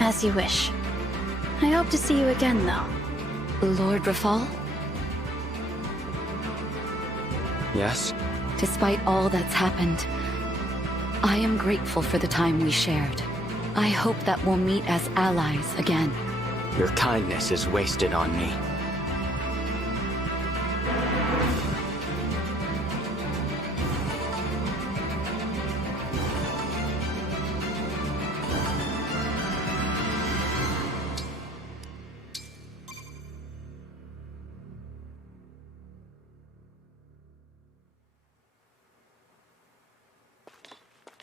As you wish. I hope to see you again, though. Lord Rafal? Yes? Despite all that's happened, I am grateful for the time we shared. I hope that we'll meet as allies again. Your kindness is wasted on me.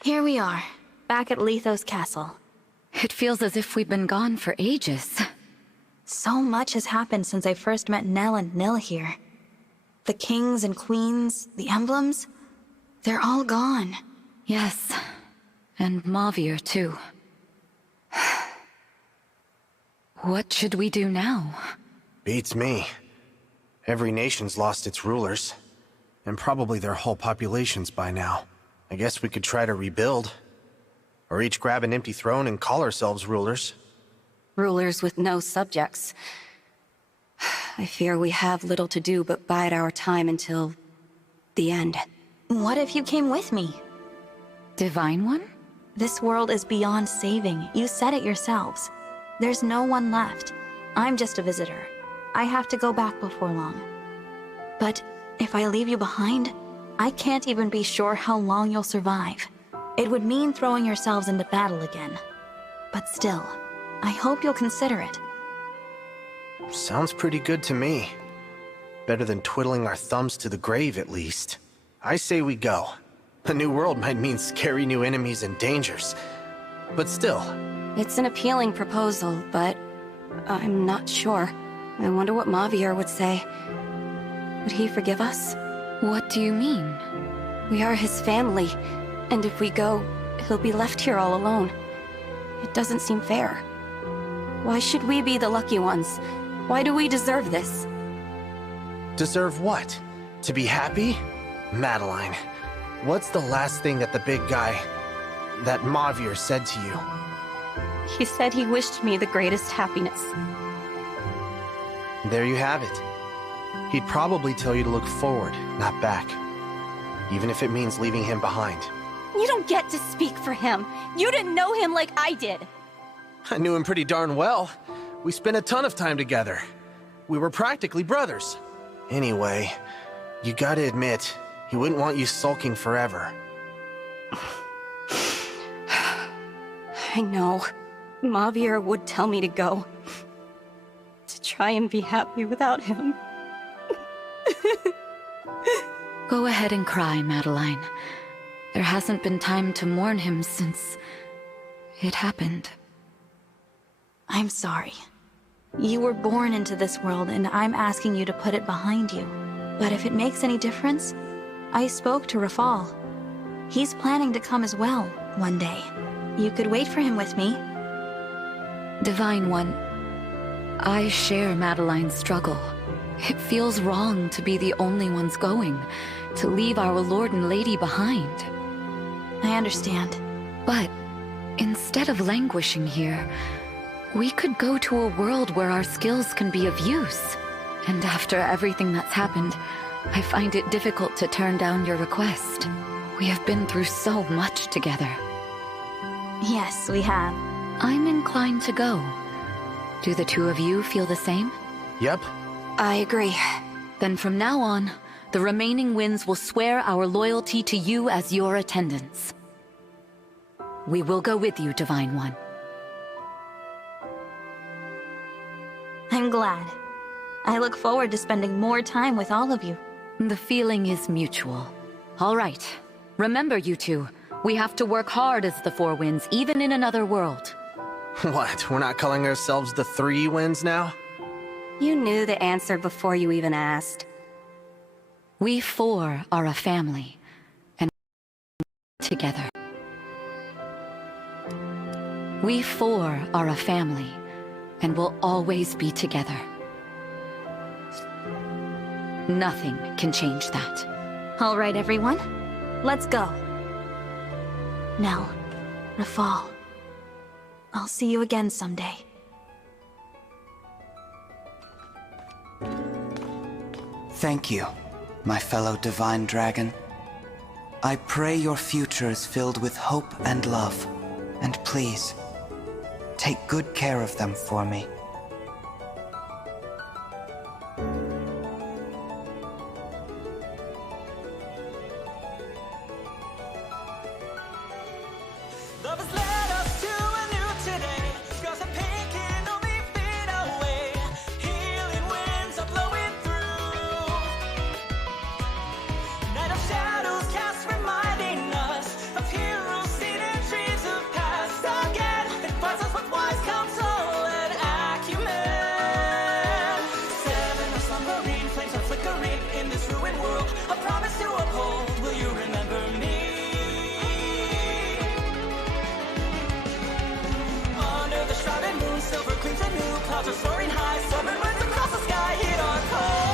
Here we are, back at Lethos Castle. It feels as if we've been gone for ages. So much has happened since I first met Nell and Nil here. The kings and queens, the emblems, they're all gone. Yes, and Mavir too. What should we do now? Beats me. Every nation's lost its rulers, and probably their whole populations by now. I guess we could try to rebuild. Or each grab an empty throne and call ourselves rulers. Rulers with no subjects. I fear we have little to do but bide our time until the end. What if you came with me? Divine One? This world is beyond saving. You said it yourselves. There's no one left. I'm just a visitor. I have to go back before long. But if I leave you behind, I can't even be sure how long you'll survive. It would mean throwing yourselves into battle again. But still, I hope you'll consider it. Sounds pretty good to me. Better than twiddling our thumbs to the grave, at least. I say we go. A new world might mean scary new enemies and dangers. But still. It's an appealing proposal, but I'm not sure. I wonder what Mavir would say. Would he forgive us? What do you mean? We are his family, and if we go, he'll be left here all alone. It doesn't seem fair. Why should we be the lucky ones? Why do we deserve this? Deserve what? To be happy? Madeline, what's the last thing that the big guy, that Mavir, said to you? He said he wished me the greatest happiness. There you have it. He'd probably tell you to look forward, not back. Even if it means leaving him behind. You don't get to speak for him. You didn't know him like I did. I knew him pretty darn well. We spent a ton of time together. We were practically brothers. Anyway, you gotta admit, he wouldn't want you sulking forever. I know. Mavir would tell me to go. To try and be happy without him. Go ahead and cry, Madeline. There hasn't been time to mourn him since it happened. I'm sorry. You were born into this world, and I'm asking you to put it behind you. But if it makes any difference, I spoke to Rafal. He's planning to come as well, one day. You could wait for him with me. Divine One, I share Madeline's struggle. It feels wrong to be the only ones going, to leave our Lord and Lady behind. I understand. But instead of languishing here, we could go to a world where our skills can be of use. And after everything that's happened, I find it difficult to turn down your request. We have been through so much together. Yes, we have. I'm inclined to go. Do the two of you feel the same? Yep. I agree. Then from now on, the remaining winds will swear our loyalty to you as your attendants. We will go with you, Divine One. I'm glad. I look forward to spending more time with all of you. The feeling is mutual. All right. Remember, you two, we have to work hard as the Four Winds, even in another world. What, we're not calling ourselves the Three Winds now? You knew the answer before you even asked. We four are a family, and together. We four are a family, and will always be together. Nothing can change that. All right, everyone. Let's go. Nell, Rafal, I'll see you again someday. Thank you, my fellow divine dragon. I pray your future is filled with hope and love. And please, take good care of them for me. Love has led us to a new today. Scars of pain can only fade away. Healing winds are blowing through. Night of shadows cast, reminding us of heroes seen in dreams of past. Again, it finds us with wise counsel and acumen. Seven of slumbering flames are flickering in this ruined world. A promise to uphold. Will you remember me? The shrouded moon, silver gleams anew. Clouds are soaring high, southern winds across the sky hit our call.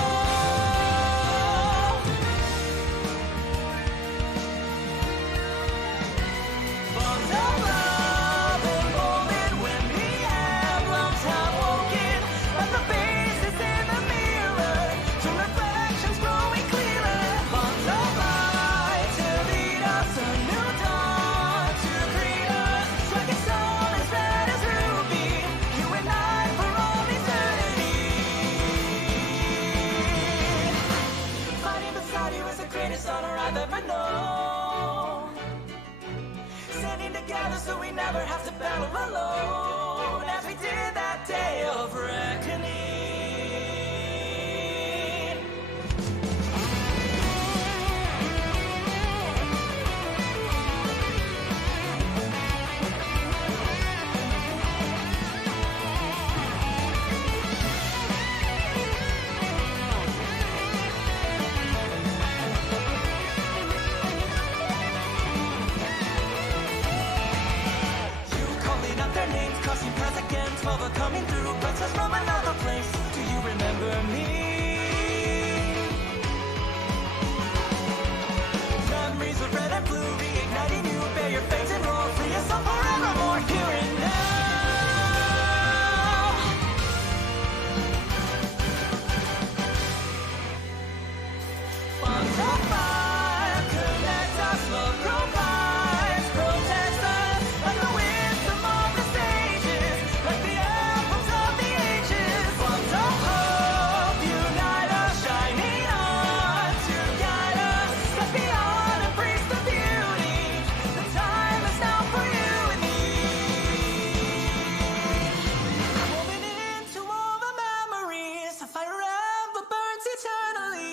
Bonds of love emboldened when the emblems have woken. Like the faces in the mirror, to reflections growing clearer. Bonds of light to lead us a new dawn, to greet us. Striking stone as red as ruby, you and I for all eternity. Fighting beside you is the greatest honor I've ever known. Standing together so we never have to battle alone, as we did that day of reckoning. You calling out their names, crossing paths again. 12 are coming through, princess from another place. Do you remember me? Memories of red and blue, reigniting you. Bear your fangs and roar, free yourself forevermore. Here and now. Bonds of fire connect us, love provides, protects us like the wisdom of the sages, like the emblems of the ages. Bonds of hope unite us, shining on to guide us. Step beyond, embrace the beauty. The time is now for you and me. Woven into all the memories, a fire emblem burns eternally.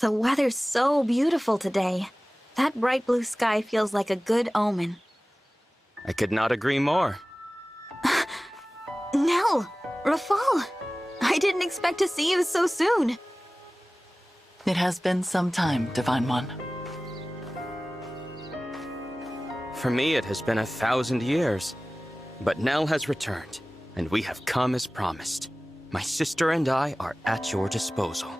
The weather's so beautiful today. That bright blue sky feels like a good omen. I could not agree more. Nell! Rafal! I didn't expect to see you so soon. It has been some time, Divine One. For me, it has been 1,000 years. But Nell has returned, and we have come as promised. My sister and I are at your disposal.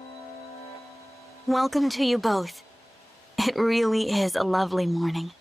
Welcome to you both. It really is a lovely morning.